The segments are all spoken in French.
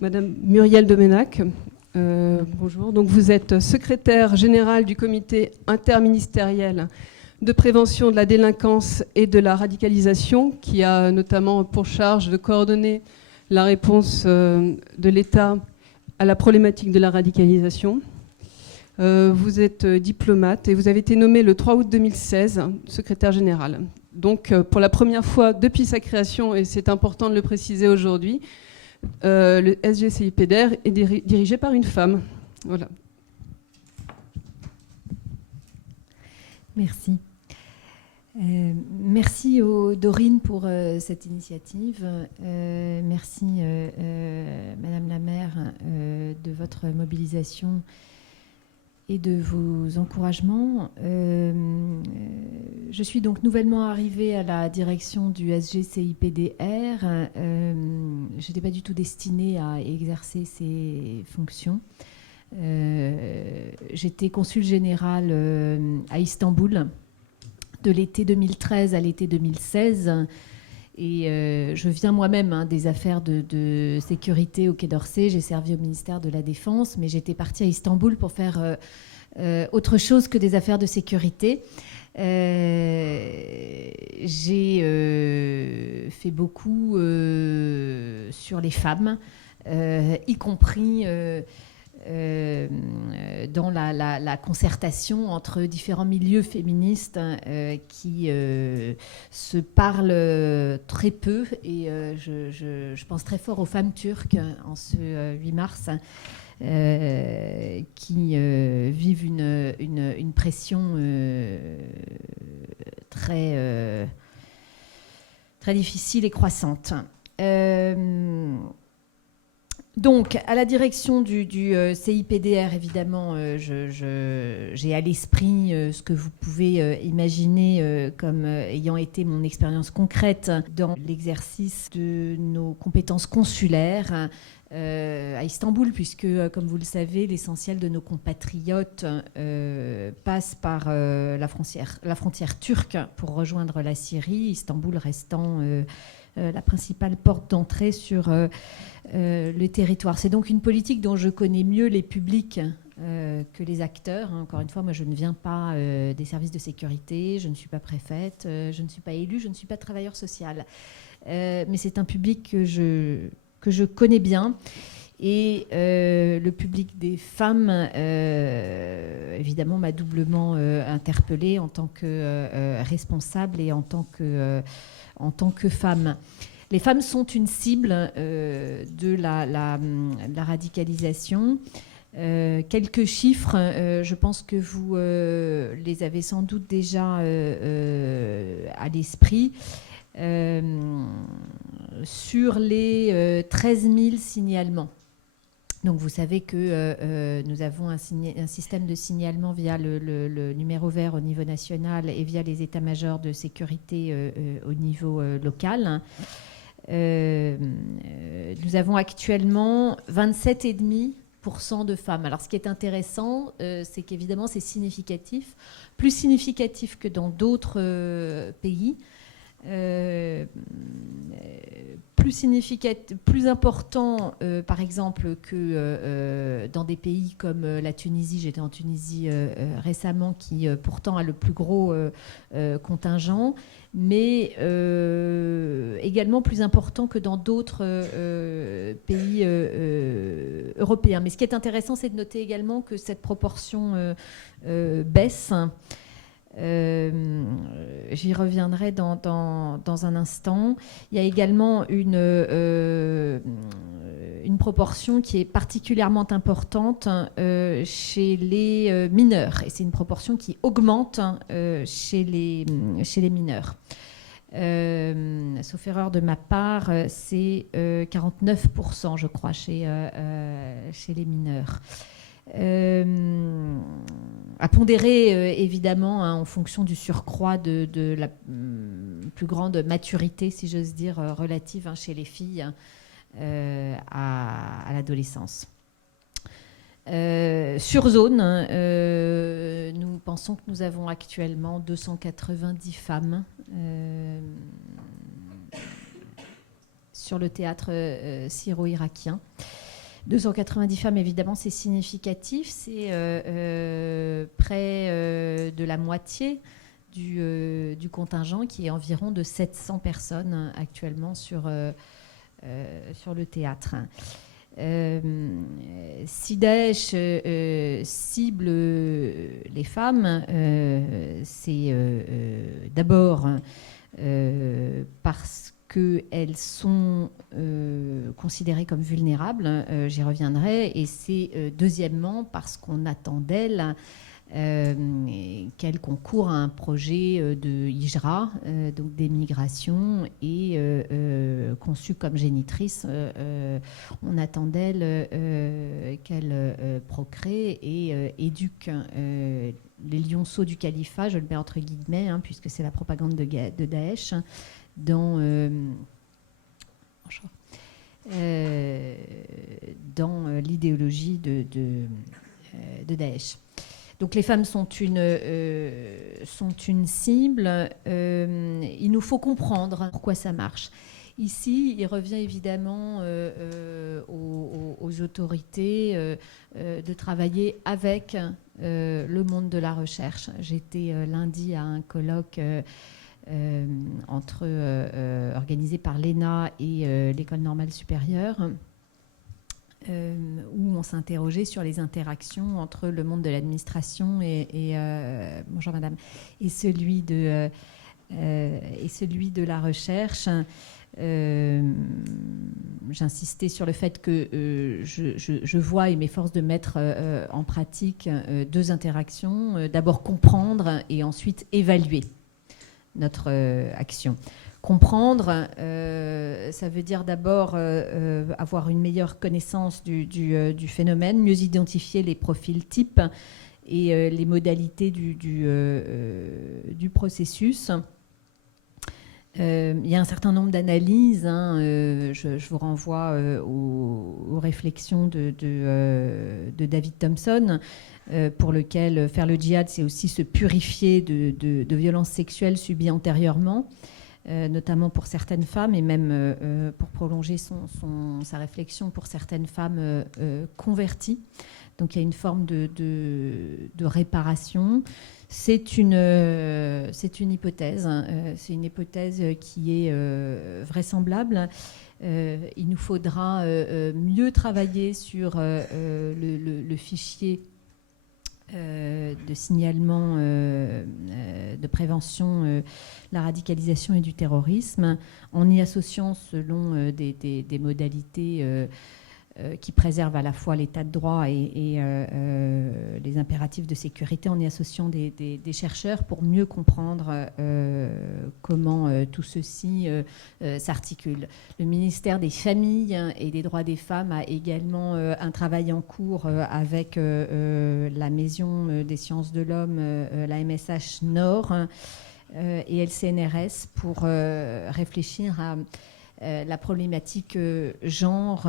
Madame Muriel Domenac. Bonjour. Donc vous êtes secrétaire générale du comité interministériel de prévention de la délinquance et de la radicalisation, qui a notamment pour charge de coordonner la réponse de l'État à la problématique de la radicalisation. Vous êtes diplomate et vous avez été nommé le 3 août 2016 secrétaire général. Donc pour la première fois depuis sa création, et c'est important de le préciser aujourd'hui, le SGCIPDR est dirigé par une femme. Voilà. Merci. Merci Dorine pour cette initiative. Merci Madame la maire de votre mobilisation et de vos encouragements. Je suis donc nouvellement arrivée à la direction du SGCIPDR. Je n'étais pas du tout destinée à exercer ces fonctions. J'étais consul général à Istanbul de l'été 2013 à l'été 2016. Et je viens moi-même des affaires de sécurité au Quai d'Orsay. J'ai servi au ministère de la Défense, mais j'étais partie à Istanbul pour faire autre chose que des affaires de sécurité. J'ai fait beaucoup sur les femmes, y compris dans la concertation entre différents milieux féministes qui se parlent très peu. Et je pense très fort aux femmes turques en ce 8 mars qui vivent une pression très difficile et croissante. Donc, à la direction du CIPDR, évidemment, j'ai à l'esprit ce que vous pouvez imaginer comme ayant été mon expérience concrète dans l'exercice de nos compétences consulaires à Istanbul, puisque, comme vous le savez, l'essentiel de nos compatriotes passe par la frontière turque pour rejoindre la Syrie, Istanbul restant la principale porte d'entrée sur le territoire. C'est donc une politique dont je connais mieux les publics que les acteurs. Encore une fois, moi, je ne viens pas des services de sécurité, je ne suis pas préfète, je ne suis pas élue, je ne suis pas travailleur social. Mais c'est un public que je connais bien. Et le public des femmes, évidemment, m'a doublement interpellée en tant que responsable et en tant que femme. Les femmes sont une cible de la radicalisation. Quelques chiffres, je pense que vous les avez sans doute déjà à l'esprit. Sur les 13 000 signalements. Donc vous savez que nous avons un système de signalement via le numéro vert au niveau national et via les états-majors de sécurité au niveau local. Nous avons actuellement 27,5% de femmes. Alors ce qui est intéressant, c'est qu'évidemment c'est significatif, plus significatif que dans d'autres pays. Plus important, par exemple, que dans des pays comme la Tunisie. J'étais en Tunisie récemment, qui pourtant a le plus gros contingent, mais également plus important que dans d'autres pays européens. Mais ce qui est intéressant, c'est de noter également que cette proportion baisse. J'y reviendrai dans un instant. Il y a également une proportion qui est particulièrement importante chez les mineurs, et c'est une proportion qui augmente chez les mineurs. Sauf erreur de ma part, c'est 49%, je crois, chez les mineurs. À pondérer évidemment en fonction du surcroît de la plus grande maturité, si j'ose dire, relative chez les filles à l'adolescence. Sur zone, nous pensons que nous avons actuellement 290 femmes sur le théâtre syro-irakien. 290 femmes, évidemment, c'est significatif. C'est près de la moitié du contingent, qui est environ de 700 personnes actuellement sur le théâtre. Si Daesh cible les femmes, c'est d'abord parce qu'elles sont considérées comme vulnérables, j'y reviendrai, et c'est deuxièmement parce qu'on attend d'elles qu'elles concourent à un projet de hijra, donc d'émigration, et conçues comme génitrices. On attend d'elles qu'elles procréent et éduquent les lionceaux du califat, je le mets entre guillemets, puisque c'est la propagande de Daesh, dans l'idéologie de Daesh. Donc les femmes sont une cible. Il nous faut comprendre pourquoi ça marche. Ici, il revient évidemment aux autorités de travailler avec le monde de la recherche. J'étais lundi à un colloque organisé par l'ENA et l'École normale supérieure, où on s'interrogeait sur les interactions entre le monde de l'administration bonjour madame, et celui de la recherche. J'insistais sur le fait que je vois et m'efforce de mettre en pratique deux interactions. D'abord comprendre et ensuite évaluer notre action. Comprendre, ça veut dire d'abord avoir une meilleure connaissance du phénomène, mieux identifier les profils types et les modalités du processus. Il y a un certain nombre d'analyses. Je vous renvoie aux réflexions de David Thompson, pour lequel faire le djihad, c'est aussi se purifier de violences sexuelles subies antérieurement, notamment pour certaines femmes, et même pour prolonger sa réflexion, pour certaines femmes converties. Donc il y a une forme de réparation. C'est une hypothèse. C'est une hypothèse qui est vraisemblable. Il nous faudra mieux travailler sur le fichier de signalement de prévention la radicalisation et du terrorisme, en y associant, selon des modalités qui préservent à la fois l'état de droit et les impératifs de sécurité, en y associant des chercheurs pour mieux comprendre comment tout ceci s'articule. Le ministère des Familles et des Droits des Femmes a également un travail en cours avec la Maison des Sciences de l'Homme, la MSH Nord et LCNRS pour réfléchir à la problématique genre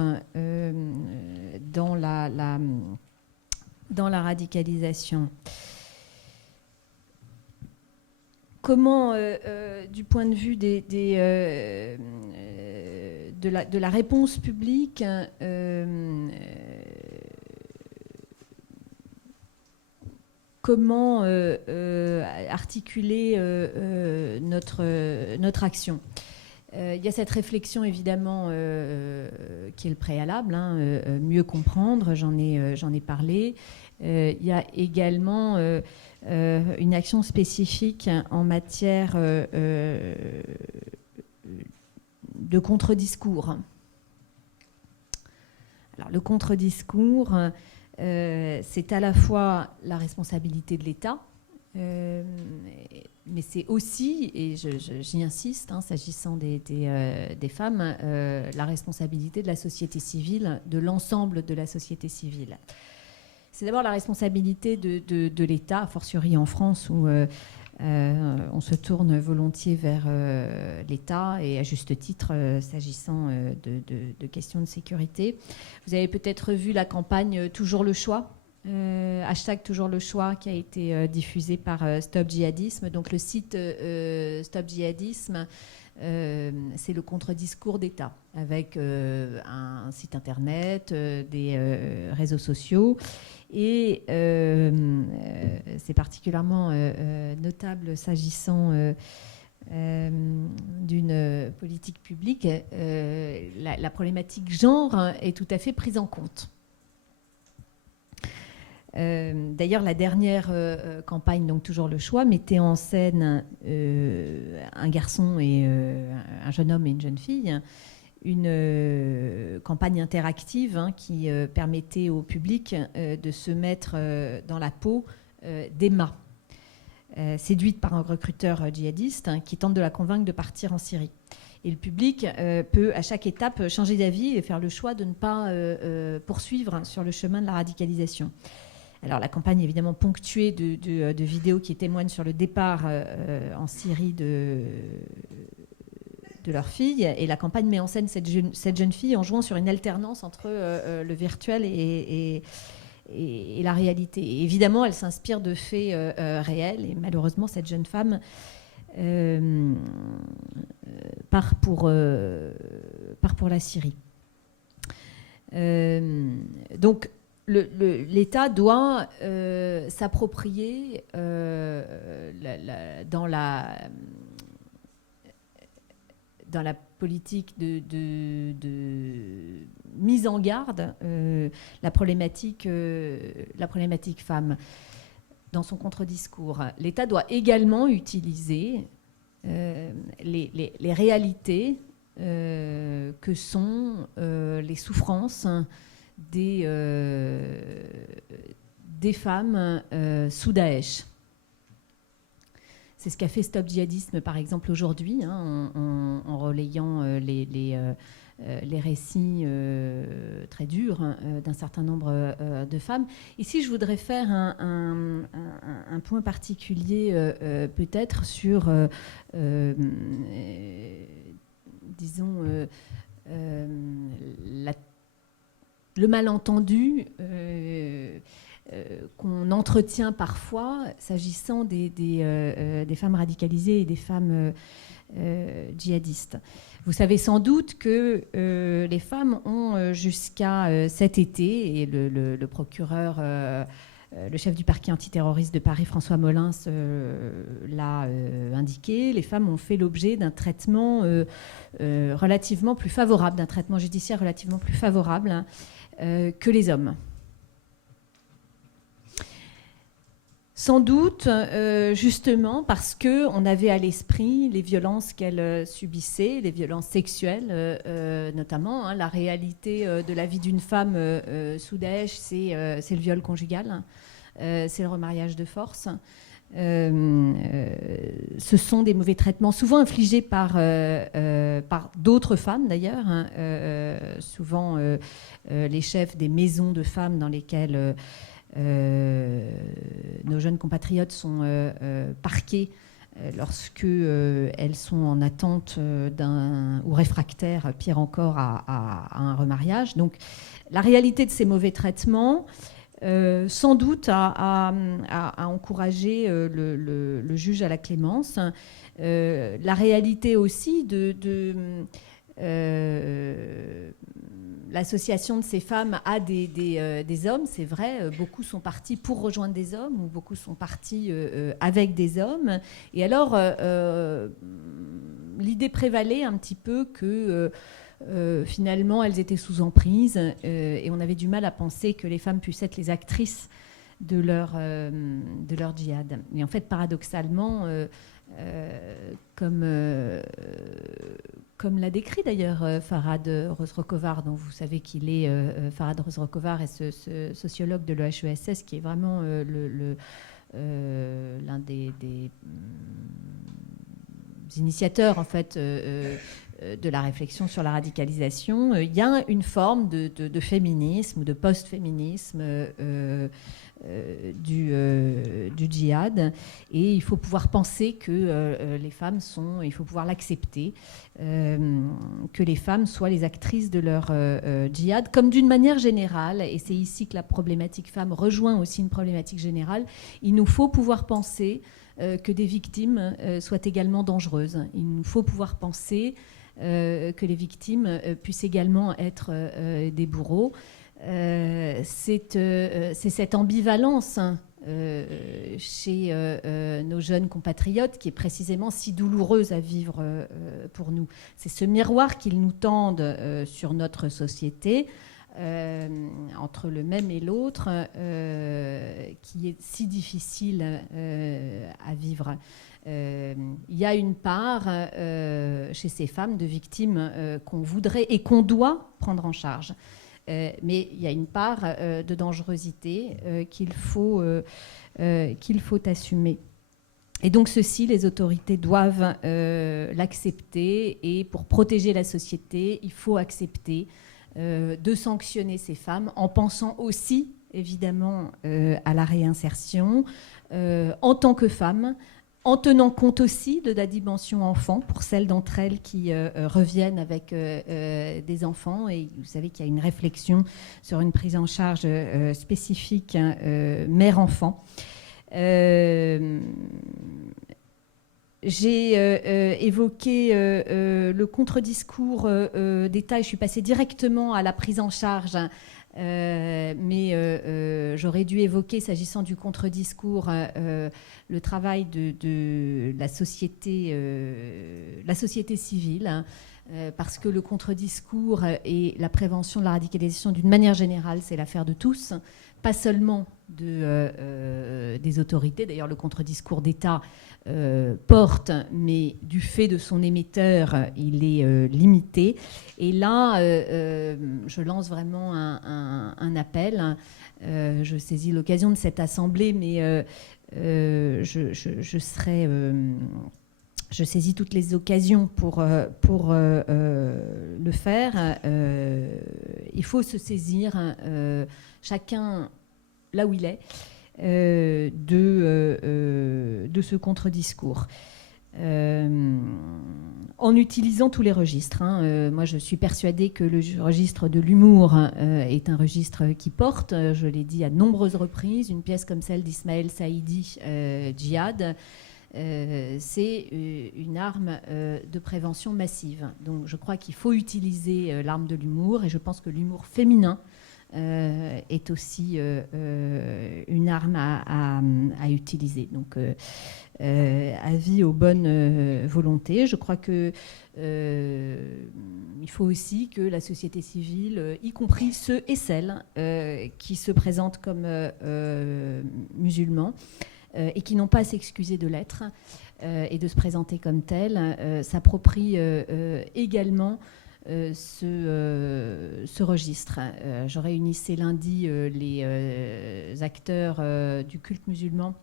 dans la radicalisation. Comment, du point de vue de la réponse publique, comment articuler notre action? Il y a cette réflexion, évidemment, qui est le préalable, mieux comprendre, j'en ai parlé. Il y a également une action spécifique en matière de contre-discours. Alors, le contre-discours, c'est à la fois la responsabilité de l'État, mais c'est aussi, et j'y insiste, s'agissant des femmes, la responsabilité de la société civile, de l'ensemble de la société civile. C'est d'abord la responsabilité de l'État, a fortiori en France, où on se tourne volontiers vers l'État, et à juste titre, s'agissant de questions de sécurité. Vous avez peut-être vu la campagne Toujours le choix, hashtag Toujours le choix, qui a été diffusé par Stop Djihadisme. Donc le site Stop Djihadisme c'est le contre-discours d'État, avec un site internet, des réseaux sociaux. Et c'est particulièrement notable s'agissant d'une politique publique. La problématique genre est tout à fait prise en compte. D'ailleurs, la dernière campagne, donc toujours le choix, mettait en scène un garçon et un jeune homme et une jeune fille, une campagne interactive qui permettait au public de se mettre dans la peau d'Emma, séduite par un recruteur djihadiste qui tente de la convaincre de partir en Syrie. Et le public peut, à chaque étape, changer d'avis et faire le choix de ne pas poursuivre sur le chemin de la radicalisation. Alors la campagne est évidemment ponctuée de vidéos qui témoignent sur le départ en Syrie de leur fille, et la campagne met en scène cette jeune fille en jouant sur une alternance entre le virtuel et la réalité. Et évidemment, elle s'inspire de faits réels, et malheureusement, cette jeune femme part pour la Syrie. Donc, l'État doit s'approprier dans la politique de mise en garde la problématique femme dans son contre-discours. L'État doit également utiliser les réalités que sont les souffrances des femmes sous Daesh. C'est ce qu'a fait Stop Djihadisme, par exemple, aujourd'hui, en relayant les récits très durs d'un certain nombre de femmes. Ici, je voudrais faire un point particulier, peut-être, sur, disons, le malentendu qu'on entretient parfois s'agissant des femmes radicalisées et des femmes djihadistes. Vous savez sans doute que les femmes ont jusqu'à cet été, et le procureur, le chef du parquet antiterroriste de Paris, François Molins, l'a indiqué, les femmes ont fait l'objet d'un traitement relativement plus favorable, d'un traitement judiciaire relativement plus favorable que les hommes. Sans doute, justement, parce qu'on avait à l'esprit les violences qu'elles subissaient, les violences sexuelles notamment. La réalité de la vie d'une femme sous Daesh, c'est le viol conjugal, c'est le remariage de force. Ce sont des mauvais traitements, souvent infligés par d'autres femmes d'ailleurs, souvent les chefs des maisons de femmes dans lesquelles nos jeunes compatriotes sont parquées lorsque elles sont en attente ou réfractaires, pire encore, à un remariage. Donc la réalité de ces mauvais traitements sans doute a encouragé le juge à la clémence. La réalité aussi de l'association de ces femmes à des hommes, c'est vrai, beaucoup sont partis pour rejoindre des hommes ou beaucoup sont partis avec des hommes. Et alors, l'idée prévalait un petit peu que finalement, elles étaient sous emprise et on avait du mal à penser que les femmes puissent être les actrices de leur djihad. Et en fait, paradoxalement, comme l'a décrit d'ailleurs Farhad Rosrokovar, dont vous savez qu'il est Farhad Rosrokovar est ce sociologue de l'EHESS qui est vraiment l'un des initiateurs en fait de la réflexion sur la radicalisation. Il y a une forme de féminisme, de post-féminisme du djihad, et il faut pouvoir penser que les femmes il faut pouvoir l'accepter, que les femmes soient les actrices de leur djihad, comme d'une manière générale, et c'est ici que la problématique femme rejoint aussi une problématique générale, il nous faut pouvoir penser que des victimes soient également dangereuses. Il nous faut pouvoir penser que les victimes puissent également être des bourreaux. C'est cette ambivalence chez nos jeunes compatriotes qui est précisément si douloureuse à vivre pour nous. C'est ce miroir qu'ils nous tendent sur notre société, entre le même et l'autre, qui est si difficile à vivre. Il y a une part chez ces femmes de victimes qu'on voudrait et qu'on doit prendre en charge. Mais il y a une part de dangerosité qu'il faut assumer. Et donc ceci, les autorités doivent l'accepter. Et pour protéger la société, il faut accepter de sanctionner ces femmes en pensant aussi, évidemment, à la réinsertion en tant que femmes, en tenant compte aussi de la dimension enfant pour celles d'entre elles qui reviennent avec des enfants. Et vous savez qu'il y a une réflexion sur une prise en charge spécifique mère-enfant. J'ai évoqué le contre-discours d'État et je suis passée directement à la prise en charge. Mais j'aurais dû évoquer, s'agissant du contre-discours, le travail de la société civile, hein, parce que le contre-discours et la prévention de la radicalisation, d'une manière générale, c'est l'affaire de tous, pas seulement des autorités. D'ailleurs, le contre-discours d'État porte, mais du fait de son émetteur, il est limité. Et là, je lance vraiment un appel. Je saisis l'occasion de cette assemblée, mais je saisis toutes les occasions pour le faire. Il faut se saisir, chacun là où il est, de ce contre-discours. En utilisant tous les registres. Moi, je suis persuadée que le registre de l'humour est un registre qui porte, je l'ai dit à de nombreuses reprises, une pièce comme celle d'Ismaël Saïdi, Djihad, c'est une arme de prévention massive. Donc je crois qu'il faut utiliser l'arme de l'humour, et je pense que l'humour féminin est aussi une arme à utiliser. Donc, avis aux bonnes volontés. Je crois que il faut aussi que la société civile, y compris ceux et celles qui se présentent comme musulmans et qui n'ont pas à s'excuser de l'être et de se présenter comme tels, s'approprient également ce registre. Je réunissais lundi les acteurs du culte musulman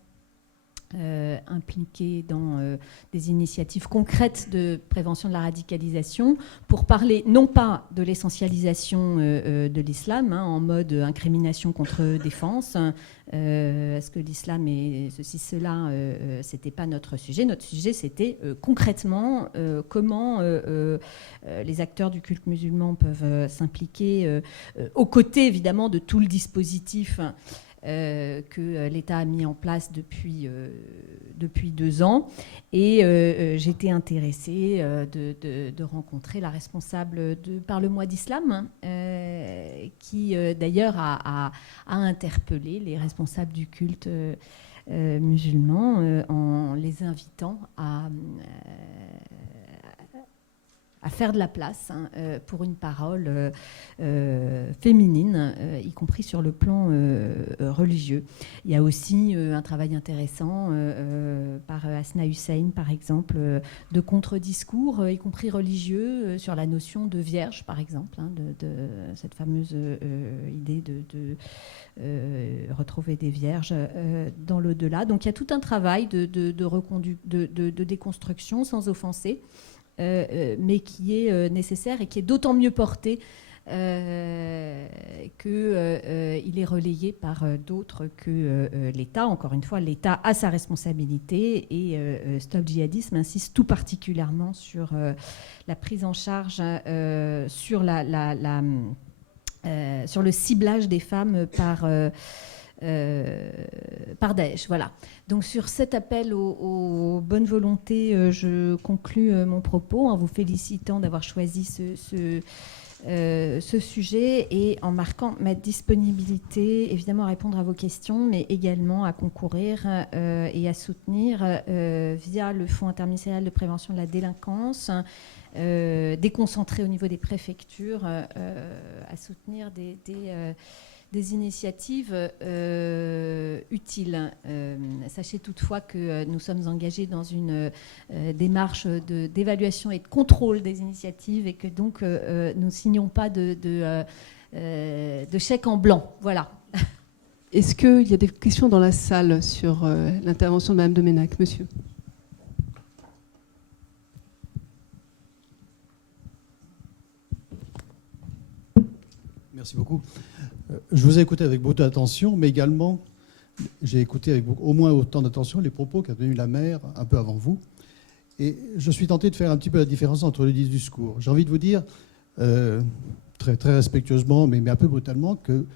impliqués dans des initiatives concrètes de prévention de la radicalisation pour parler non pas de l'essentialisation de l'islam en mode incrimination contre défense. Est-ce que l'islam est ceci, cela, c'était pas notre sujet. Notre sujet, c'était concrètement comment les acteurs du culte musulman peuvent s'impliquer aux côtés évidemment de tout le dispositif que l'État a mis en place depuis 2 ans. Et j'étais intéressée de rencontrer la responsable par le mois d'islam, qui d'ailleurs a interpellé les responsables du culte musulman en les invitant à faire de la place pour une parole féminine, y compris sur le plan religieux. Il y a aussi un travail intéressant par Asna Hussein, par exemple, de contre-discours, y compris religieux, sur la notion de vierge, par exemple, de cette fameuse idée de retrouver des vierges dans l'au-delà. Donc il y a tout un travail de déconstruction, sans offenser, mais qui est nécessaire et qui est d'autant mieux porté qu'il est relayé par d'autres que l'État. Encore une fois, l'État a sa responsabilité et Stop Djihadisme insiste tout particulièrement sur la prise en charge, sur le ciblage des femmes par par Daesh. Voilà. Donc sur cet appel aux bonnes volontés, je conclus mon propos en vous félicitant d'avoir choisi ce sujet et en marquant ma disponibilité, évidemment, à répondre à vos questions, mais également à concourir et à soutenir via le Fonds interministériel de prévention de la délinquance, déconcentré au niveau des préfectures, à soutenir des initiatives utiles. Sachez toutefois que nous sommes engagés dans une démarche d'évaluation et de contrôle des initiatives et que donc nous ne signons pas de chèque en blanc. Voilà. Est-ce qu'il y a des questions dans la salle sur l'intervention de Mme Domenach, monsieur? Merci beaucoup. Je vous ai écouté avec beaucoup d'attention, mais également, j'ai écouté avec au moins autant d'attention les propos qu'a tenu la maire un peu avant vous. Et je suis tenté de faire un petit peu la différence entre les deux discours. J'ai envie de vous dire, très, très respectueusement, mais un peu brutalement, que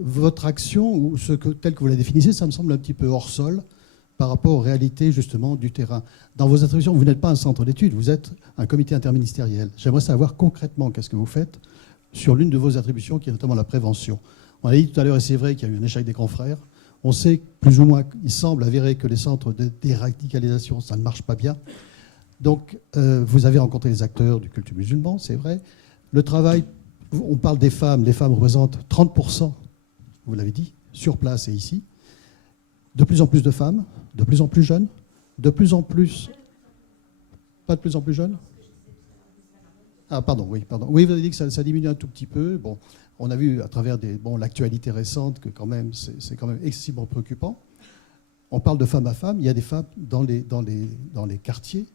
votre action, ou tel que vous la définissez, ça me semble un petit peu hors sol par rapport aux réalités, justement, du terrain. Dans vos attributions, vous n'êtes pas un centre d'études, vous êtes un comité interministériel. J'aimerais savoir concrètement qu'est-ce que vous faites sur l'une de vos attributions, qui est notamment la prévention. On a dit tout à l'heure, et c'est vrai qu'il y a eu un échec des grands frères. On sait plus ou moins, il semble avéré que les centres de déradicalisation, ça ne marche pas bien. Donc, vous avez rencontré les acteurs du culte musulman, c'est vrai. Le travail, on parle des femmes. Les femmes représentent 30%, vous l'avez dit, sur place et ici. De plus en plus de femmes, de plus en plus jeunes, de plus en plus... Pas de plus en plus jeunes ? Ah, pardon, oui, pardon. Oui, vous avez dit que ça diminue un tout petit peu. Bon, on a vu à travers l'actualité récente que quand même, c'est quand même excessivement préoccupant. On parle de femme à femme. Il y a des femmes dans les quartiers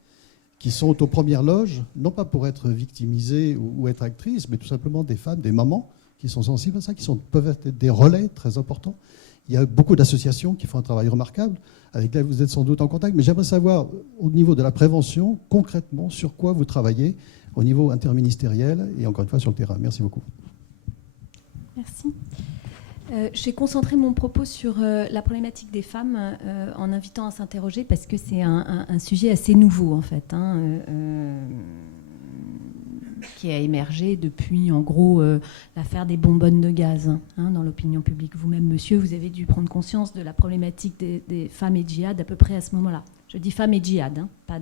qui sont aux premières loges, non pas pour être victimisées ou être actrices, mais tout simplement des femmes, des mamans qui sont sensibles à ça, peuvent être des relais très importants. Il y a beaucoup d'associations qui font un travail remarquable, avec lesquelles vous êtes sans doute en contact, mais j'aimerais savoir, au niveau de la prévention, concrètement, sur quoi vous travaillez au niveau interministériel et encore une fois sur le terrain. Merci beaucoup. Merci. J'ai concentré mon propos sur la problématique des femmes en invitant à s'interroger parce que c'est un sujet assez nouveau en fait, qui a émergé depuis en gros l'affaire des bonbonnes de gaz dans l'opinion publique. Vous-même, monsieur, vous avez dû prendre conscience de la problématique des femmes et djihad à peu près à ce moment-là. Je dis femmes et djihad, pas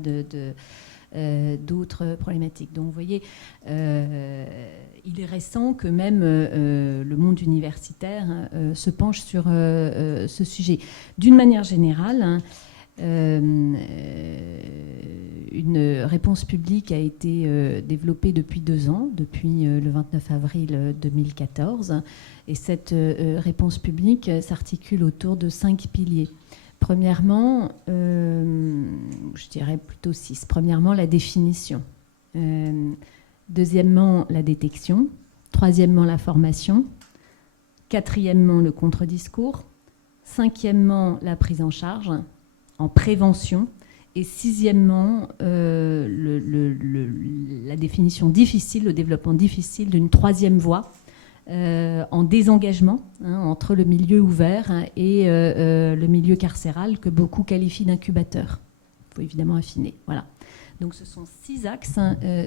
d'autres problématiques. Donc vous voyez, il est récent que même le monde universitaire se penche sur ce sujet. D'une manière générale, une réponse publique a été développée depuis 2 ans, depuis le 29 avril 2014. Et cette réponse publique s'articule autour de 5 piliers. Premièrement, je dirais plutôt 6. Premièrement, la définition. Deuxièmement, la détection. Troisièmement, la formation. Quatrièmement, le contre-discours. Cinquièmement, la prise en charge en prévention. Et sixièmement, la définition difficile, le développement difficile d'une troisième voie en désengagement entre le milieu ouvert et le milieu carcéral que beaucoup qualifient d'incubateur. Il faut évidemment affiner. Voilà. Donc ce sont 6 axes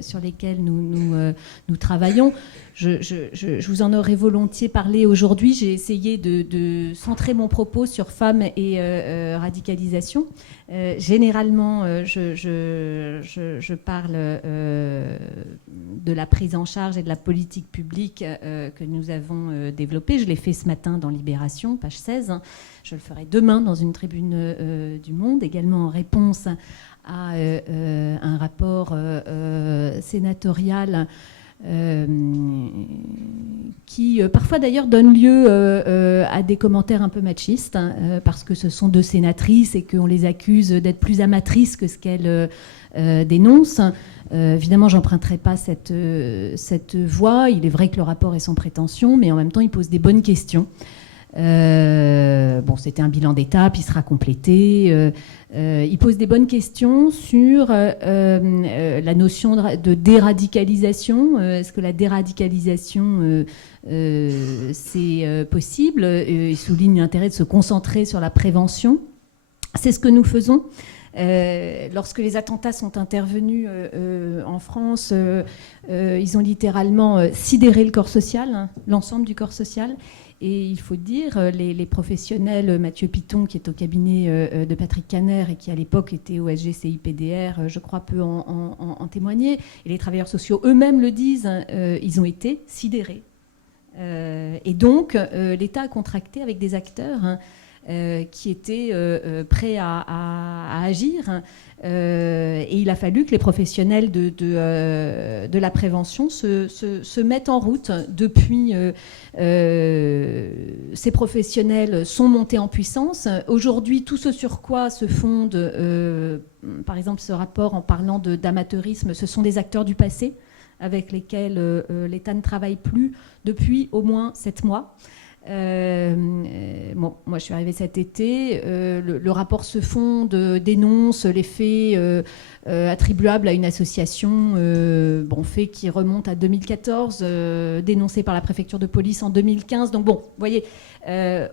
sur lesquels nous travaillons. Je vous en aurais volontiers parlé aujourd'hui. J'ai essayé de centrer mon propos sur femmes et radicalisation. Généralement, je parle de la prise en charge et de la politique publique que nous avons développée. Je l'ai fait ce matin dans Libération, page 16. Je le ferai demain dans une tribune du Monde, également en réponse à un rapport sénatorial qui parfois d'ailleurs donne lieu à des commentaires un peu machistes parce que ce sont 2 sénatrices et qu'on les accuse d'être plus amatrices que ce qu'elles dénoncent. Évidemment, j'emprunterai pas cette voie. Il est vrai que le rapport est sans prétention, mais en même temps, il pose des bonnes questions. Bon, c'était un bilan d'étape, il sera complété. Il pose des bonnes questions sur la notion de déradicalisation. Est-ce que la déradicalisation, c'est possible? Il souligne l'intérêt de se concentrer sur la prévention. C'est ce que nous faisons. Lorsque les attentats sont intervenus en France, ils ont littéralement sidéré le corps social, hein, l'ensemble du corps social. Et il faut dire, les professionnels, Mathieu Piton, qui est au cabinet de Patrick Caner et qui à l'époque était au SGCIPDR, je crois peut en témoigner, et les travailleurs sociaux eux-mêmes le disent, ils ont été sidérés. Et donc, l'État a contracté avec des acteurs, hein, qui étaient prêts à agir. Et il a fallu que les professionnels de la prévention se mettent en route. Depuis, ces professionnels sont montés en puissance. Aujourd'hui, tout ce sur quoi se fonde, par exemple, ce rapport en parlant d'amateurisme, ce sont des acteurs du passé avec lesquels l'État ne travaille plus depuis au moins 7 mois. Bon, moi je suis arrivée cet été, le rapport se fonde, dénonce les faits attribuables à une association, faits qui remontent à 2014, dénoncés par la préfecture de police en 2015. Donc bon, vous voyez,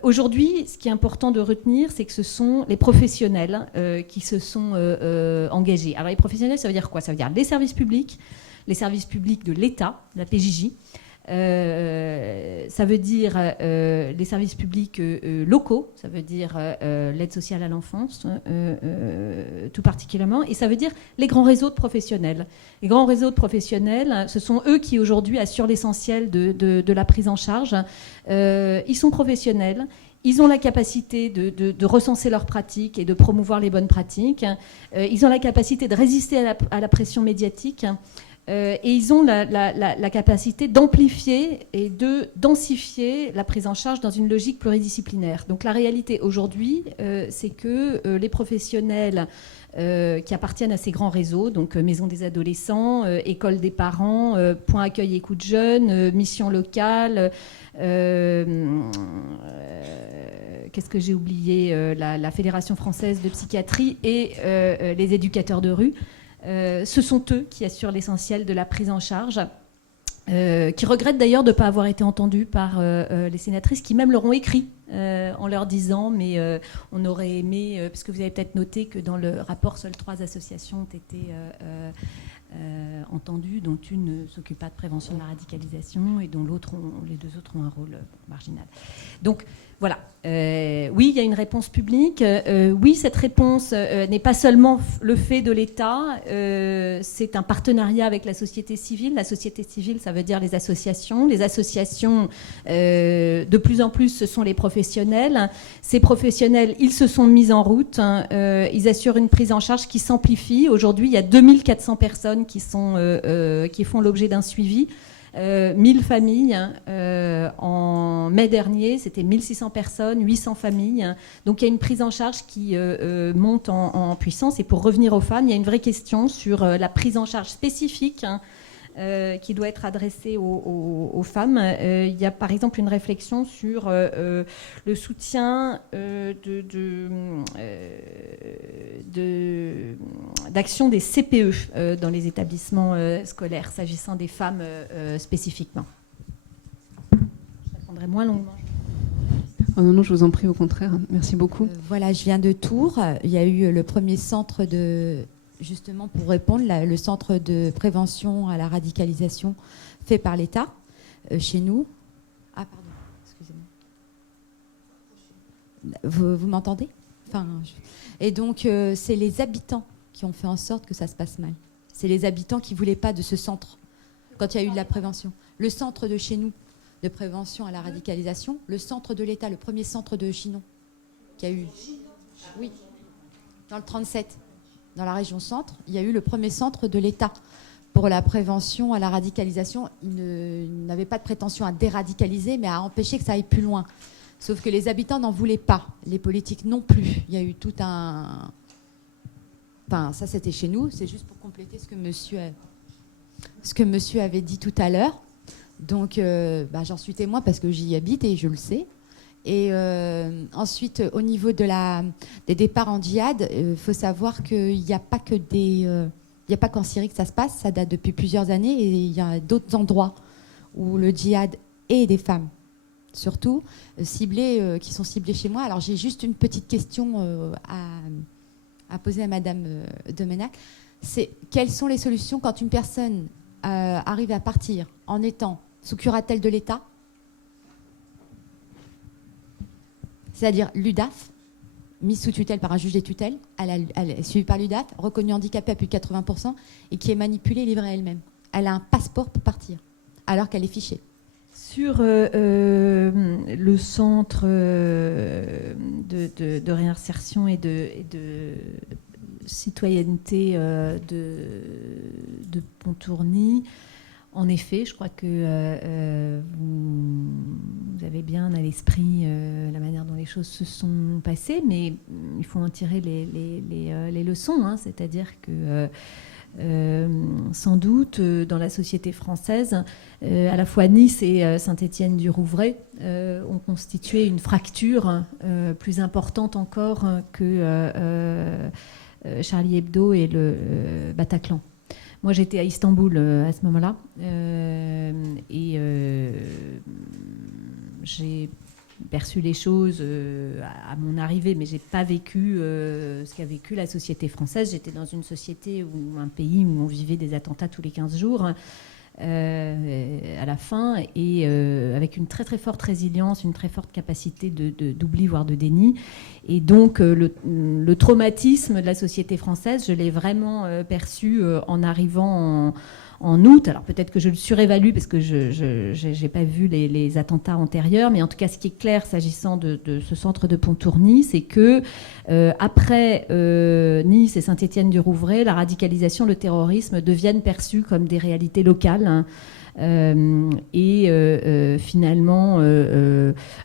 aujourd'hui, ce qui est important de retenir, c'est que ce sont les professionnels qui se sont engagés. Alors les professionnels, ça veut dire quoi? Ça veut dire les services publics de l'État, la PJJ. Ça veut dire les services publics locaux, ça veut dire l'aide sociale à l'enfance tout particulièrement, et ça veut dire les grands réseaux de professionnels. Les grands réseaux de professionnels, ce sont eux qui aujourd'hui assurent l'essentiel de la prise en charge. Ils sont professionnels. Ils ont la capacité de recenser leurs pratiques et de promouvoir les bonnes pratiques. Ils ont la capacité de résister à la pression médiatique. Et ils ont la capacité d'amplifier et de densifier la prise en charge dans une logique pluridisciplinaire. Donc la réalité aujourd'hui, c'est que les professionnels qui appartiennent à ces grands réseaux, donc Maison des adolescents, École des parents, Point accueil écoute jeunes, Mission locale, qu'est-ce que j'ai oublié, la Fédération française de psychiatrie et les éducateurs de rue. Ce sont eux qui assurent l'essentiel de la prise en charge, qui regrettent d'ailleurs de ne pas avoir été entendus par les sénatrices, qui même leur ont écrit en leur disant mais on aurait aimé, parce que vous avez peut-être noté que dans le rapport, seules 3 associations ont été entendues, dont une ne s'occupe pas de prévention de la radicalisation et dont les 2 autres ont un rôle marginal. Donc voilà, oui, il y a une réponse publique. Oui, cette réponse n'est pas seulement le fait de l'État, c'est un partenariat avec la société civile. La société civile, ça veut dire les associations. Les associations, de plus en plus, ce sont les professionnels. Ces professionnels, ils se sont mis en route. Ils assurent une prise en charge qui s'amplifie. Aujourd'hui, il y a 2400 personnes qui font l'objet d'un suivi. 1000 familles. En mai dernier, c'était 1600 personnes, 800 familles. Donc il y a une prise en charge qui monte en puissance. Et pour revenir aux femmes, il y a une vraie question sur la prise en charge spécifique qui doit être adressée aux femmes. Il y a par exemple une réflexion sur le soutien d'action des CPE dans les établissements scolaires, s'agissant des femmes spécifiquement. Je répondrai moins longuement. Oh non, je vous en prie, au contraire. Merci beaucoup. Voilà, je viens de Tours. Il y a eu le premier centre justement pour répondre, le centre de prévention à la radicalisation fait par l'État chez nous. Ah pardon, excusez-moi. Vous m'entendez? Et donc c'est les habitants qui ont fait en sorte que ça se passe mal. C'est les habitants qui ne voulaient pas de ce centre quand il y a eu de la prévention. Le centre de chez nous de prévention à la radicalisation, le centre de l'État, le premier centre de Chinon qui a eu... Oui, dans le 37. Dans la région centre, il y a eu le premier centre de l'État pour la prévention à la radicalisation. Il n'avait pas de prétention à déradicaliser, mais à empêcher que ça aille plus loin. Sauf que les habitants n'en voulaient pas, les politiques non plus. Il y a eu tout un... Enfin, ça c'était chez nous, c'est juste pour compléter ce que monsieur avait dit tout à l'heure. Donc, j'en suis témoin parce que j'y habite et je le sais. Et ensuite, au niveau des départs en djihad, il faut savoir qu'il n'y a pas que il n'y a pas qu'en Syrie que ça se passe, ça date depuis plusieurs années, et il y a d'autres endroits où le djihad et des femmes, surtout, qui sont ciblées chez moi. Alors j'ai juste une petite question à poser à Madame Domenac. C'est quelles sont les solutions quand une personne arrive à partir en étant sous curatelle de l'État, c'est-à-dire l'UDAF, mise sous tutelle par un juge des tutelles, elle est suivie par l'UDAF, reconnue handicapée à plus de 80%, et qui est manipulée et livrée à elle-même. Elle a un passeport pour partir, alors qu'elle est fichée. Sur le centre de réinsertion et de citoyenneté de Pontourny, en effet, je crois que vous avez bien à l'esprit la manière dont les choses se sont passées, mais il faut en tirer les leçons, hein, c'est-à-dire que sans doute dans la société française, à la fois Nice et Saint-Étienne-du-Rouvray ont constitué une fracture plus importante encore que Charlie Hebdo et le Bataclan. Moi, j'étais à Istanbul à ce moment-là et j'ai perçu les choses à mon arrivée, mais j'ai pas vécu ce qu'a vécu la société française. J'étais dans une société ou un pays où on vivait des attentats tous les 15 jours à la fin, et avec une très très forte résilience, une très forte capacité d'oubli, voire de déni. Et donc le traumatisme de la société française, je l'ai vraiment perçu en arrivant en août. Alors peut-être que je le surévalue parce que je n'ai pas vu les attentats antérieurs, mais en tout cas ce qui est clair s'agissant de ce centre de Pontourny, c'est que après Nice et Saint-Étienne-du-Rouvray, la radicalisation, le terrorisme deviennent perçus comme des réalités locales, hein. Finalement,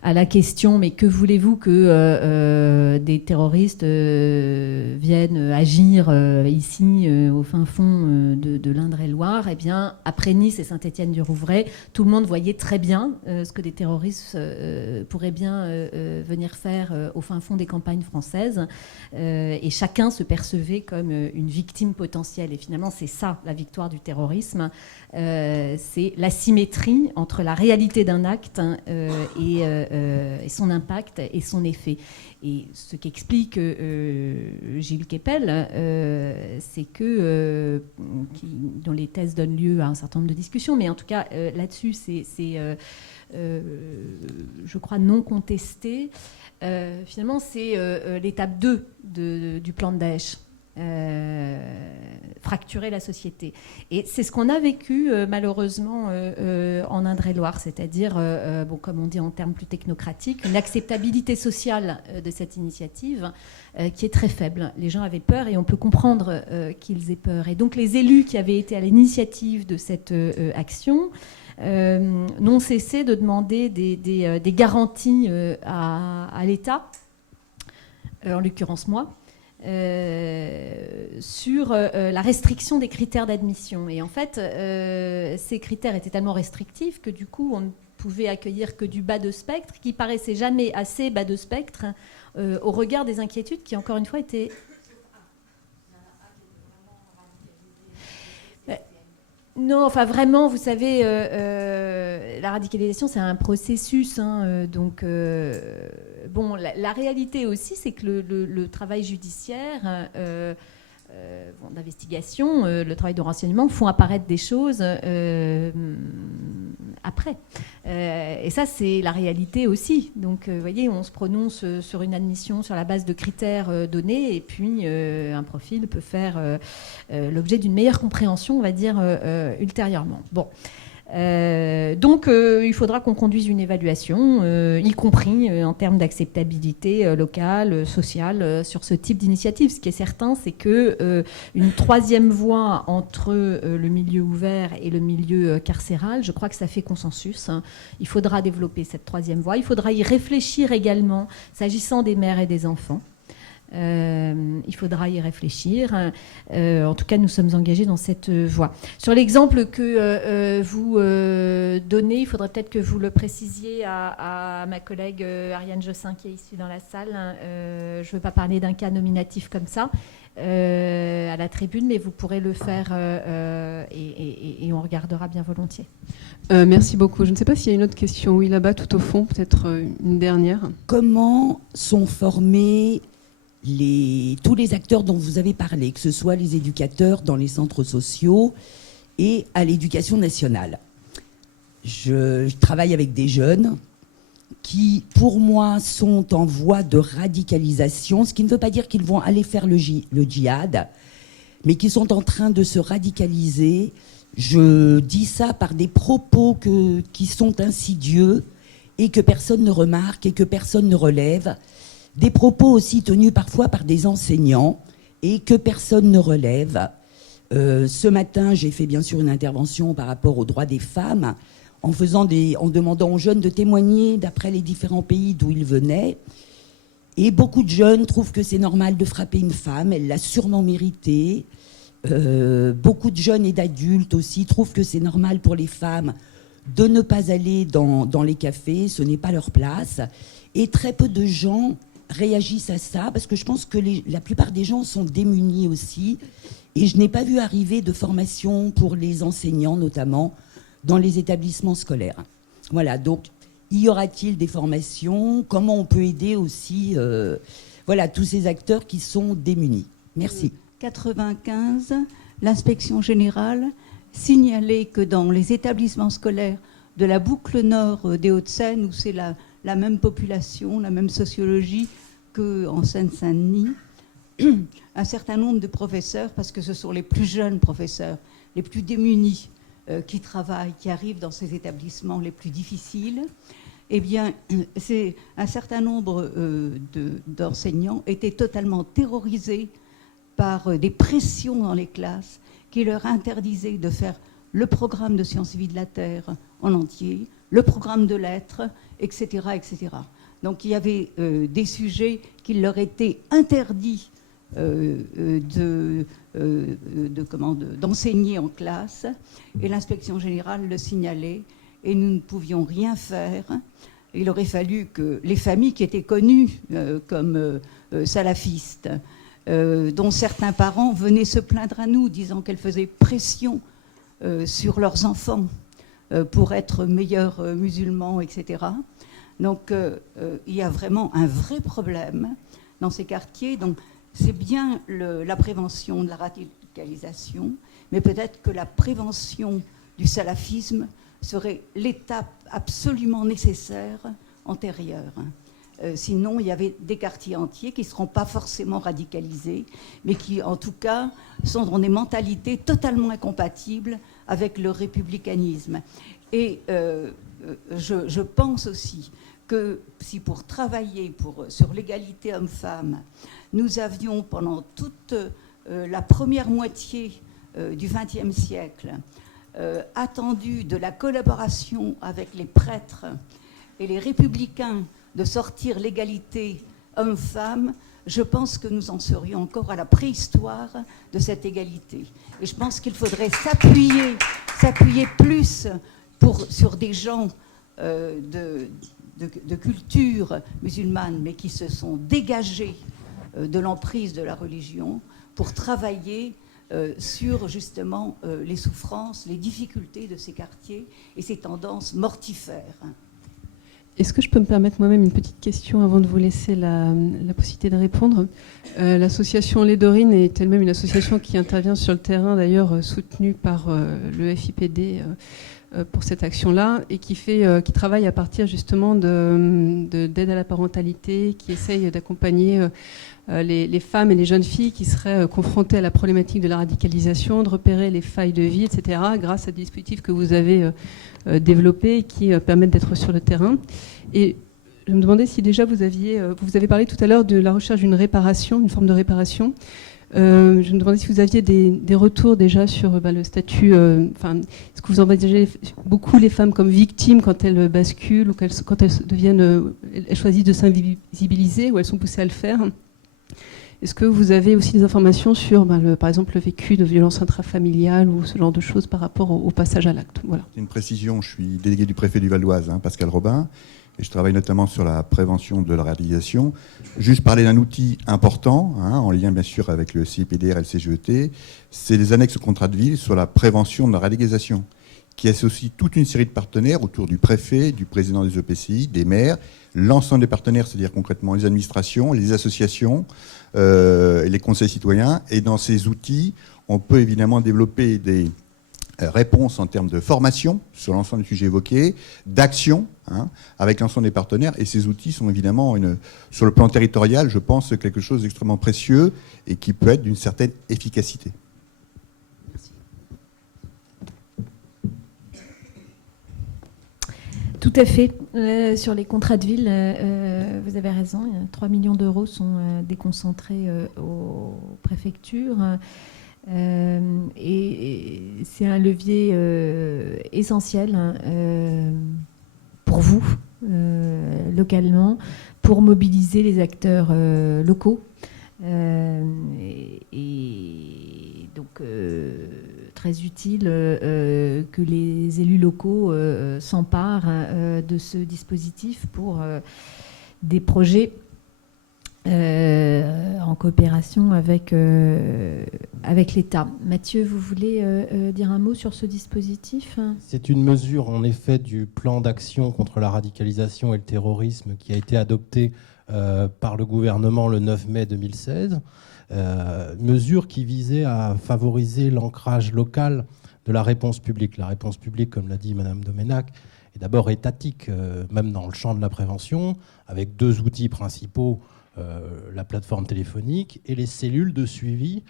à la question, mais que voulez-vous que des terroristes viennent agir ici au fin fond de l'Indre-et-Loire, eh bien, après Nice et Saint-Étienne-du-Rouvray, tout le monde voyait très bien ce que des terroristes pourraient bien venir faire au fin fond des campagnes françaises, et chacun se percevait comme une victime potentielle. Et finalement, c'est ça la victoire du terrorisme, c'est l'asymétrie entre la réalité d'un acte et son impact et son effet. Et ce qu'explique Gilles Kepel, c'est que, dont les thèses donnent lieu à un certain nombre de discussions, mais en tout cas là-dessus, c'est je crois, non contesté. Finalement, c'est l'étape 2 du plan de Daesh. Fracturer la société. Et c'est ce qu'on a vécu malheureusement en Indre-et-Loire, c'est-à-dire, comme on dit en termes plus technocratiques, une acceptabilité sociale de cette initiative qui est très faible. Les gens avaient peur et on peut comprendre qu'ils aient peur. Et donc les élus qui avaient été à l'initiative de cette action n'ont cessé de demander des garanties à l'État, en l'occurrence moi, sur la restriction des critères d'admission. Et en fait, ces critères étaient tellement restrictifs que du coup, on ne pouvait accueillir que du bas de spectre, qui paraissait jamais assez bas de spectre au regard des inquiétudes qui, encore une fois, étaient... Non, enfin vraiment, vous savez, la radicalisation, c'est un processus, hein, donc bon, la réalité aussi, c'est que le travail judiciaire, d'investigation, le travail de renseignement font apparaître des choses après. Et ça, c'est la réalité aussi. Donc, vous voyez, on se prononce sur une admission sur la base de critères donnés, et puis un profil peut faire l'objet d'une meilleure compréhension, on va dire, ultérieurement. Bon. Donc il faudra qu'on conduise une évaluation, y compris en termes d'acceptabilité locale, sociale, sur ce type d'initiative. Ce qui est certain, c'est que une troisième voie entre le milieu ouvert et le milieu carcéral, je crois que ça fait consensus, hein. Il faudra développer cette troisième voie. Il faudra y réfléchir également, s'agissant des mères et des enfants. Il faudra y réfléchir. En tout cas, nous sommes engagés dans cette voie. Sur l'exemple que vous donnez, il faudrait peut-être que vous le précisiez à ma collègue Ariane Jossin qui est ici dans la salle. Je ne veux pas parler d'un cas nominatif comme ça à la tribune, mais vous pourrez le faire et on regardera bien volontiers. Merci beaucoup. Je ne sais pas s'il y a une autre question. Oui, là-bas, tout au fond, peut-être une dernière. Comment sont formés tous les acteurs dont vous avez parlé, que ce soit les éducateurs dans les centres sociaux et à l'éducation nationale? Je travaille avec des jeunes qui, pour moi, sont en voie de radicalisation, ce qui ne veut pas dire qu'ils vont aller faire le djihad, mais qui sont en train de se radicaliser. Je dis ça par des propos qui sont insidieux et que personne ne remarque et que personne ne relève. Des propos aussi tenus parfois par des enseignants et que personne ne relève. Ce matin, j'ai fait bien sûr une intervention par rapport aux droits des femmes en demandant aux jeunes de témoigner d'après les différents pays d'où ils venaient. Et beaucoup de jeunes trouvent que c'est normal de frapper une femme, elle l'a sûrement mérité. Beaucoup de jeunes et d'adultes aussi trouvent que c'est normal pour les femmes de ne pas aller dans les cafés, ce n'est pas leur place. Et très peu de gens réagissent à ça, parce que je pense que la plupart des gens sont démunis aussi. Et je n'ai pas vu arriver de formation pour les enseignants, notamment, dans les établissements scolaires. Voilà, donc, y aura-t-il des formations? Comment on peut aider aussi tous ces acteurs qui sont démunis? Merci. 1995, l'inspection générale signalait que dans les établissements scolaires de la boucle nord des Hauts-de-Seine, où c'est la même population, la même sociologie qu'en Seine-Saint-Denis, un certain nombre de professeurs, parce que ce sont les plus jeunes professeurs, les plus démunis qui travaillent, qui arrivent dans ces établissements les plus difficiles, eh bien, un certain nombre d'enseignants étaient totalement terrorisés par des pressions dans les classes qui leur interdisaient de faire le programme de sciences vies de la Terre en entier, le programme de lettres, etc. etc. Donc il y avait des sujets qui leur étaient interdits d'enseigner en classe, et l'inspection générale le signalait, et nous ne pouvions rien faire. Il aurait fallu que les familles qui étaient connues comme salafistes, dont certains parents venaient se plaindre à nous, disant qu'elles faisaient pression sur leurs enfants pour être meilleurs musulmans, etc. Donc il y a vraiment un vrai problème dans ces quartiers. Donc c'est bien la prévention de la radicalisation, mais peut-être que la prévention du salafisme serait l'étape absolument nécessaire antérieure. Sinon, il y avait des quartiers entiers qui ne seront pas forcément radicalisés, mais qui, en tout cas, sont dans des mentalités totalement incompatibles avec le républicanisme. Et je pense aussi que si pour travailler sur l'égalité homme-femme, nous avions pendant toute la première moitié du XXe siècle attendu de la collaboration avec les prêtres et les républicains de sortir l'égalité homme-femme, je pense que nous en serions encore à la préhistoire de cette égalité. Et je pense qu'il faudrait s'appuyer plus sur des gens de culture musulmane, mais qui se sont dégagés de l'emprise de la religion pour travailler sur justement les souffrances, les difficultés de ces quartiers et ces tendances mortifères. Est-ce que je peux me permettre moi-même une petite question avant de vous laisser la possibilité de répondre? L'association Les Dorines est elle-même une association qui intervient sur le terrain, d'ailleurs soutenue par le FIPD pour cette action-là, et qui travaille à partir justement d'aide à la parentalité, qui essaye d'accompagner les femmes et les jeunes filles qui seraient confrontées à la problématique de la radicalisation, de repérer les failles de vie, etc., grâce à des dispositifs que vous avez développés et qui permettent d'être sur le terrain. Et je me demandais si déjà vous avez parlé tout à l'heure de la recherche d'une réparation, une forme de réparation. Je me demandais si vous aviez des retours déjà sur le statut. Est-ce que vous envisagez beaucoup les femmes comme victimes quand elles basculent ou quand elles choisissent de s'invisibiliser ou elles sont poussées à le faire? Est-ce que vous avez aussi des informations sur, par exemple, le vécu de violences intrafamiliales ou ce genre de choses par rapport au passage à l'acte? Voilà. Une précision, je suis délégué du préfet du Val d'Oise, Pascal Robin, et je travaille notamment sur la prévention de la radicalisation. Juste parler d'un outil important, en lien bien sûr avec le CIPDR et le CGET, c'est les annexes au contrat de ville sur la prévention de la radicalisation, qui associe toute une série de partenaires autour du préfet, du président des EPCI, des maires, l'ensemble des partenaires, c'est-à-dire concrètement les administrations, les associations, et les conseils citoyens. Et dans ces outils, on peut évidemment développer des réponses en termes de formation sur l'ensemble des sujets évoqués, d'action avec l'ensemble des partenaires. Et ces outils sont évidemment, sur le plan territorial, je pense, quelque chose d'extrêmement précieux et qui peut être d'une certaine efficacité. Tout à fait. Sur les contrats de ville, vous avez raison. 3 millions d'euros sont déconcentrés aux préfectures. Et c'est un levier essentiel pour vous, localement, pour mobiliser les acteurs locaux. Et donc, très utile que les élus locaux s'emparent de ce dispositif pour des projets en coopération avec l'État. Mathieu, vous voulez dire un mot sur ce dispositif ? C'est une mesure, en effet, du plan d'action contre la radicalisation et le terrorisme qui a été adopté par le gouvernement le 9 mai 2016. Mesure qui visait à favoriser l'ancrage local de la réponse publique. La réponse publique, comme l'a dit Madame Domenac, est d'abord étatique, même dans le champ de la prévention, avec 2 outils principaux, la plateforme téléphonique et les cellules de suivi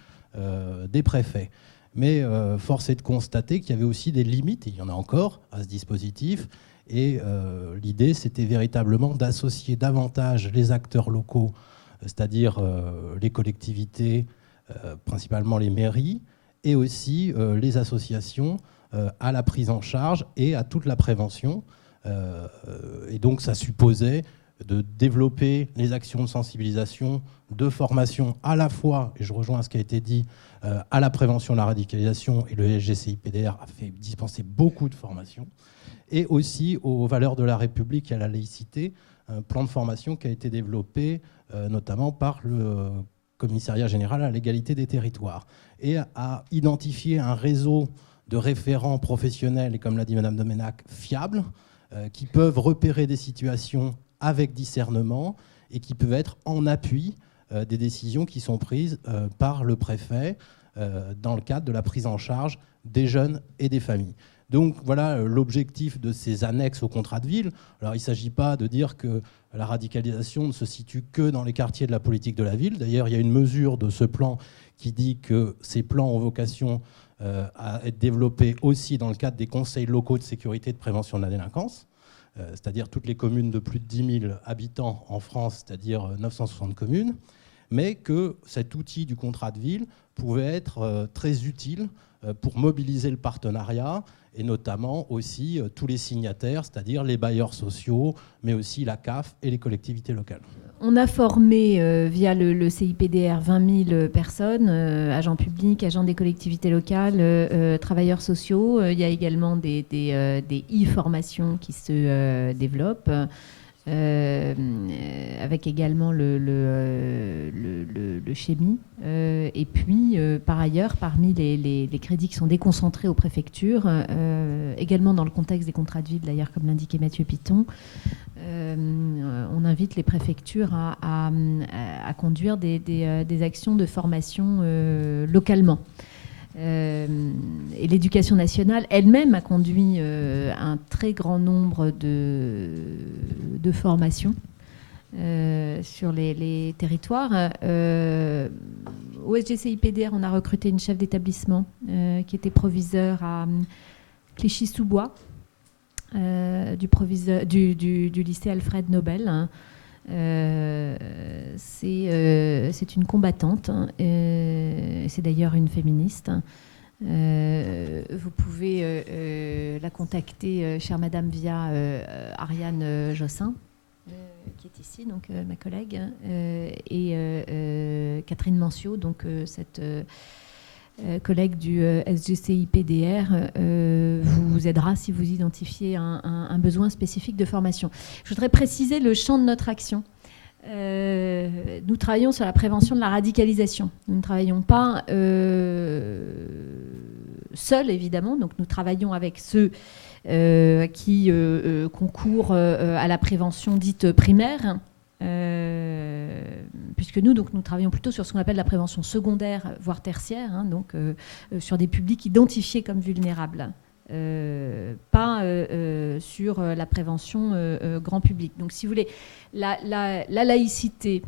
des préfets. Mais force est de constater qu'il y avait aussi des limites, et il y en a encore, à ce dispositif. Et l'idée, c'était véritablement d'associer davantage les acteurs locaux, c'est-à-dire les collectivités, principalement les mairies, et aussi les associations à la prise en charge et à toute la prévention. Et donc ça supposait de développer les actions de sensibilisation, de formation à la fois, et je rejoins ce qui a été dit, à la prévention de la radicalisation, et le SGCIPDR a fait dispenser beaucoup de formations, et aussi aux valeurs de la République et à la laïcité, un plan de formation qui a été développé notamment par le Commissariat général à l'égalité des territoires, et à identifier un réseau de référents professionnels, et comme l'a dit Madame Domenac, fiables, qui peuvent repérer des situations avec discernement et qui peuvent être en appui des décisions qui sont prises par le préfet dans le cadre de la prise en charge des jeunes et des familles. Donc voilà l'objectif de ces annexes au contrat de ville. Alors il ne s'agit pas de dire que la radicalisation ne se situe que dans les quartiers de la politique de la ville. D'ailleurs, il y a une mesure de ce plan qui dit que ces plans ont vocation à être développés aussi dans le cadre des conseils locaux de sécurité et de prévention de la délinquance, c'est-à-dire toutes les communes de plus de 10 000 habitants en France, c'est-à-dire 960 communes, mais que cet outil du contrat de ville pouvait être très utile pour mobiliser le partenariat, et notamment aussi tous les signataires, c'est-à-dire les bailleurs sociaux, mais aussi la CAF et les collectivités locales. On a formé via le CIPDR 20 000 personnes, agents publics, agents des collectivités locales, travailleurs sociaux. Il y a également des e-formations qui se développent, avec également le Chémi. Et puis, par ailleurs, parmi les crédits qui sont déconcentrés aux préfectures, également dans le contexte des contrats de ville, d'ailleurs, comme l'indiquait Mathieu Piton, on invite les préfectures à conduire des actions de formation localement. Et l'éducation nationale elle-même a conduit un très grand nombre de formations sur les territoires. Au SGCIPDR, on a recruté une chef d'établissement qui était proviseur à Clichy-sous-Bois, du lycée Alfred Nobel. C'est une combattante, c'est d'ailleurs une féministe. Vous pouvez la contacter, chère madame, via Ariane Jossin, qui est ici, donc ma collègue, et Catherine Mancio, donc cette collègue du SGCI-PDR, vous aidera si vous identifiez un besoin spécifique de formation. Je voudrais préciser le champ de notre action. Nous travaillons sur la prévention de la radicalisation. Nous ne travaillons pas seuls, évidemment. Donc, nous travaillons avec ceux qui concourent à la prévention dite primaire, puisque nous travaillons plutôt sur ce qu'on appelle la prévention secondaire, voire tertiaire, hein, donc sur des publics identifiés comme vulnérables. Pas sur la prévention grand public. Donc, si vous voulez, la laïcité,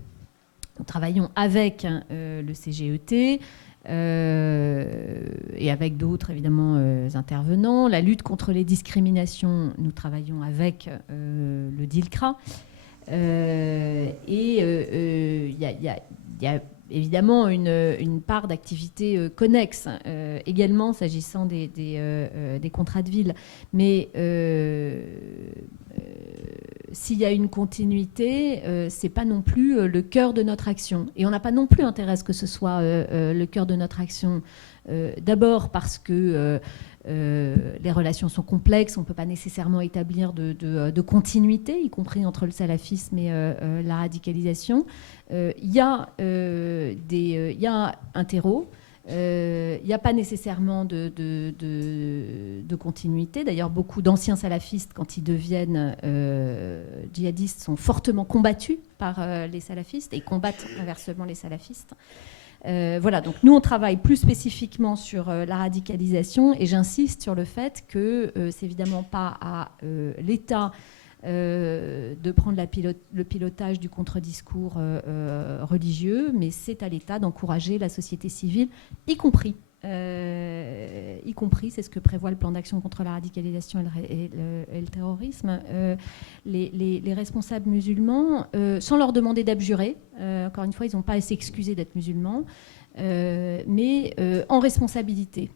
nous travaillons avec le CGET et avec d'autres, évidemment, intervenants. La lutte contre les discriminations, nous travaillons avec le DILCRA. Et il y a évidemment une part d'activité connexe, également s'agissant des contrats de ville. Mais s'il y a une continuité, c'est pas non plus le cœur de notre action. Et on n'a pas non plus intérêt à ce que ce soit le cœur de notre action. D'abord parce que les relations sont complexes, on ne peut pas nécessairement établir de continuité, y compris entre le salafisme et la radicalisation. Il y a un terreau. Il n'y a pas nécessairement de continuité. D'ailleurs, beaucoup d'anciens salafistes, quand ils deviennent djihadistes, sont fortement combattus par les salafistes et combattent inversement les salafistes. Voilà, donc nous, on travaille plus spécifiquement sur la radicalisation et j'insiste sur le fait que c'est évidemment pas à l'État de prendre le pilotage du contre-discours religieux, mais c'est à l'État d'encourager la société civile, y compris, c'est ce que prévoit le plan d'action contre la radicalisation et le terrorisme, les responsables musulmans, sans leur demander d'abjurer, encore une fois, ils n'ont pas à s'excuser d'être musulmans, mais en responsabilité.